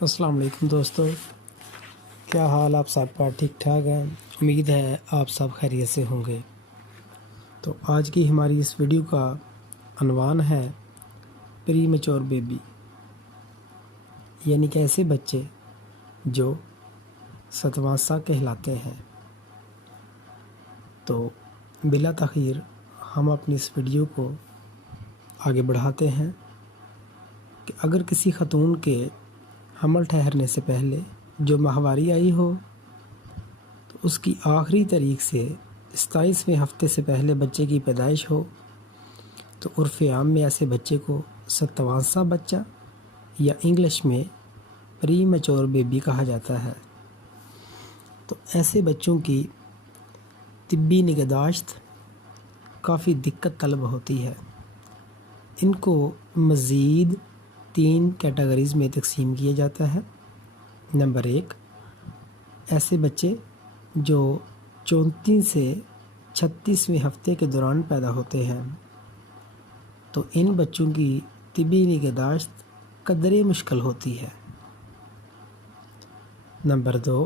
السلام علیکم دوستو، کیا حال آپ سب کا؟ ٹھیک ٹھاک ہے؟ امید ہے آپ سب خیریت سے ہوں گے۔ تو آج کی ہماری اس ویڈیو کا عنوان ہے پری میچور بیبی، یعنی کہ ایسے بچے جو ستواں سا کہلاتے ہیں۔ تو بلا تاخیر ہم اپنی اس ویڈیو کو آگے بڑھاتے ہیں کہ اگر کسی خاتون کے حمل ٹھہرنے سے پہلے جو ماہواری آئی ہو تو اس کی آخری تاریخ سے 27ویں ہفتے سے پہلے بچے کی پیدائش ہو تو عرف عام میں ایسے بچے کو ستواں سا بچہ یا انگلش میں پری میچور بیبی کہا جاتا ہے۔ تو ایسے بچوں کی طبی نگہداشت کافی دقت طلب ہوتی ہے۔ ان کو مزید 3 کیٹیگریز میں تقسیم کیا جاتا ہے۔ نمبر 1، ایسے بچے جو 34 سے 36ویں ہفتے کے دوران پیدا ہوتے ہیں، تو ان بچوں کی طبی نگہداشت قدرے مشکل ہوتی ہے۔ نمبر 2،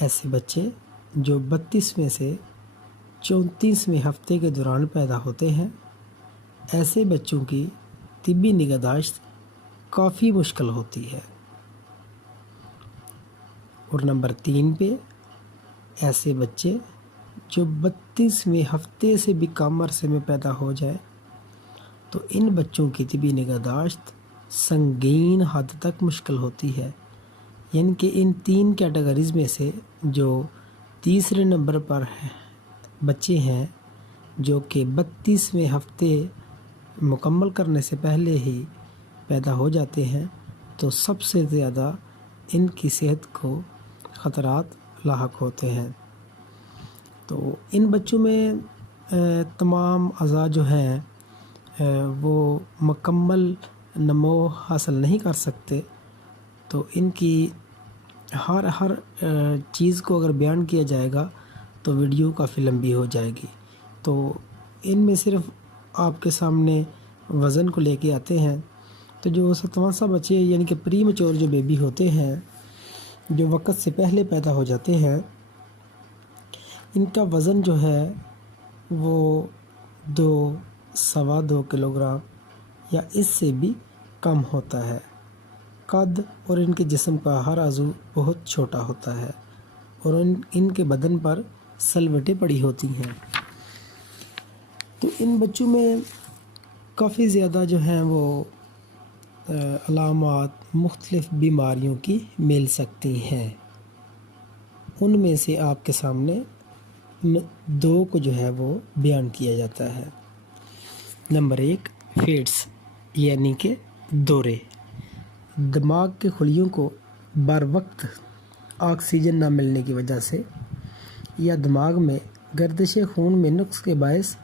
ایسے بچے جو 32ویں سے 34ویں ہفتے کے دوران پیدا ہوتے ہیں، ایسے بچوں کی طبی نگہداشت کافی مشکل ہوتی ہے۔ اور نمبر 3 پہ ایسے بچے جو 32ویں ہفتے سے بھی کم عرصے میں پیدا ہو جائے تو ان بچوں کی طبی نگہداشت سنگین حد تک مشکل ہوتی ہے۔ یعنی کہ ان 3 کیٹیگریز میں سے جو تیسرے نمبر پر بچے ہیں جو کہ 32ویں ہفتے مکمل کرنے سے پہلے ہی پیدا ہو جاتے ہیں، تو سب سے زیادہ ان کی صحت کو خطرات لاحق ہوتے ہیں۔ تو ان بچوں میں تمام اعضاء جو ہیں وہ مکمل نمو حاصل نہیں کر سکتے، تو ان کی ہر چیز کو اگر بیان کیا جائے گا تو ویڈیو کافی لمبی ہو جائے گی۔ تو ان میں صرف آپ کے سامنے وزن کو لے کے آتے ہیں۔ تو جو ستواں سا بچے یعنی کہ پری میچور جو بیبی ہوتے ہیں، جو وقت سے پہلے پیدا ہو جاتے ہیں، ان کا وزن جو ہے وہ 2.25 کلو گرام یا اس سے بھی کم ہوتا ہے۔ قد اور ان کے جسم کا ہر عضو بہت چھوٹا ہوتا ہے اور ان کے بدن پر سلوٹیں پڑی ہوتی ہیں۔ تو ان بچوں میں کافی زیادہ جو ہیں وہ علامات مختلف بیماریوں کی مل سکتی ہیں۔ ان میں سے آپ کے سامنے 2 کو جو ہے وہ بیان کیا جاتا ہے۔ نمبر 1، فیٹس یعنی کہ دورے۔ دماغ کے خلیوں کو بر وقت آکسیجن نہ ملنے کی وجہ سے یا دماغ میں گردش خون میں نقص کے باعث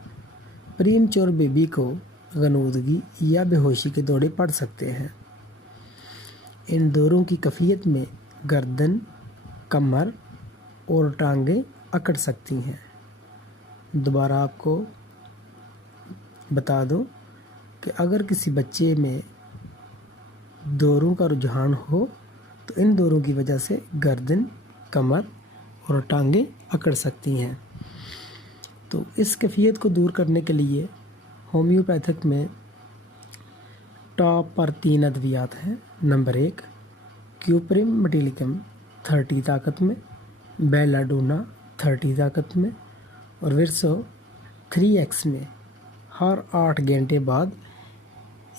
پری میچور بیبی کو غنودگی یا بے ہوشی کے دورے پڑ سکتے ہیں۔ ان دوروں کی کیفیت میں گردن، کمر اور ٹانگیں اکڑ سکتی ہیں۔ دوبارہ آپ کو بتا دوں کہ اگر کسی بچے میں دوروں کا رجحان ہو تو ان دوروں کی وجہ سے گردن، کمر اور ٹانگیں اکڑ سکتی ہیں۔ تو اس کیفیت کو دور کرنے کے لیے ہومیوپیتھک میں ٹاپ پر 3 ادویات ہیں۔ نمبر 1، کیوپرم مٹیلیکم 30 طاقت میں، بیلا ڈونا 30 طاقت میں اور ورسو 3x میں۔ ہر 8 گھنٹے بعد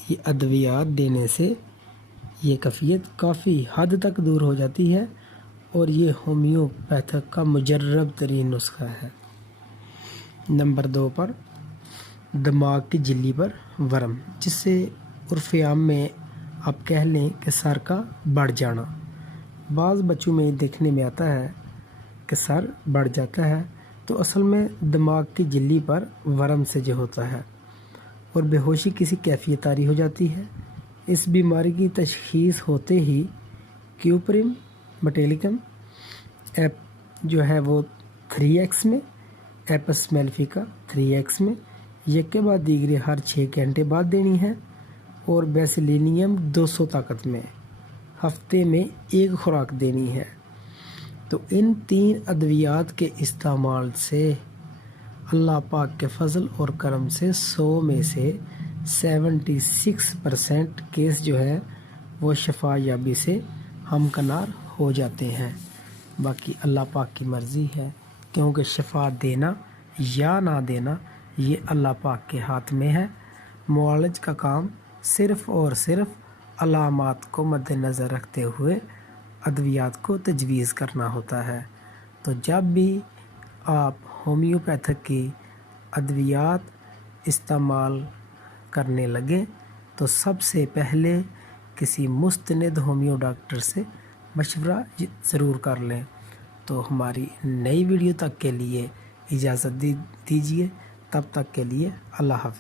یہ ادویات دینے سے یہ کیفیت کافی حد تک دور ہو جاتی ہے اور یہ ہومیوپیتھک کا مجرب ترین نسخہ ہے۔ نمبر 2 پر دماغ کی جھلی پر ورم، جس سے عرف عام میں آپ کہہ لیں کہ سر کا بڑھ جانا۔ بعض بچوں میں دیکھنے میں آتا ہے کہ سر بڑھ جاتا ہے، تو اصل میں دماغ کی جھلی پر ورم سے جو ہوتا ہے اور بے ہوشی کسی کیفیت طاری ہو جاتی ہے۔ اس بیماری کی تشخیص ہوتے ہی کیوپرم مٹیلیکم جو ہے وہ 3x میں، ایپس میلیفیکا 3x میں یک کے بعد دیگرے ہر 6 گھنٹے بعد دینی ہے اور بیسیلینیم 200 طاقت میں ہفتے میں 1 خوراک دینی ہے۔ تو ان 3 ادویات کے استعمال سے اللہ پاک کے فضل اور کرم سے 100 میں سے 76% کیس جو ہے وہ شفا یابی سے ہمکنار ہو جاتے ہیں۔ باقی اللہ پاک کی مرضی ہے، کیونکہ شفا دینا یا نہ دینا یہ اللہ پاک کے ہاتھ میں ہے۔ معالج کا کام صرف اور صرف علامات کو مد نظر رکھتے ہوئے ادویات کو تجویز کرنا ہوتا ہے۔ تو جب بھی آپ ہومیوپیتھک کی ادویات استعمال کرنے لگیں تو سب سے پہلے کسی مستند ہومیو ڈاکٹر سے مشورہ ضرور کر لیں۔ تو ہماری نئی ویڈیو تک کے لیے اجازت دیجیے، تب تک کے لیے اللہ حافظ۔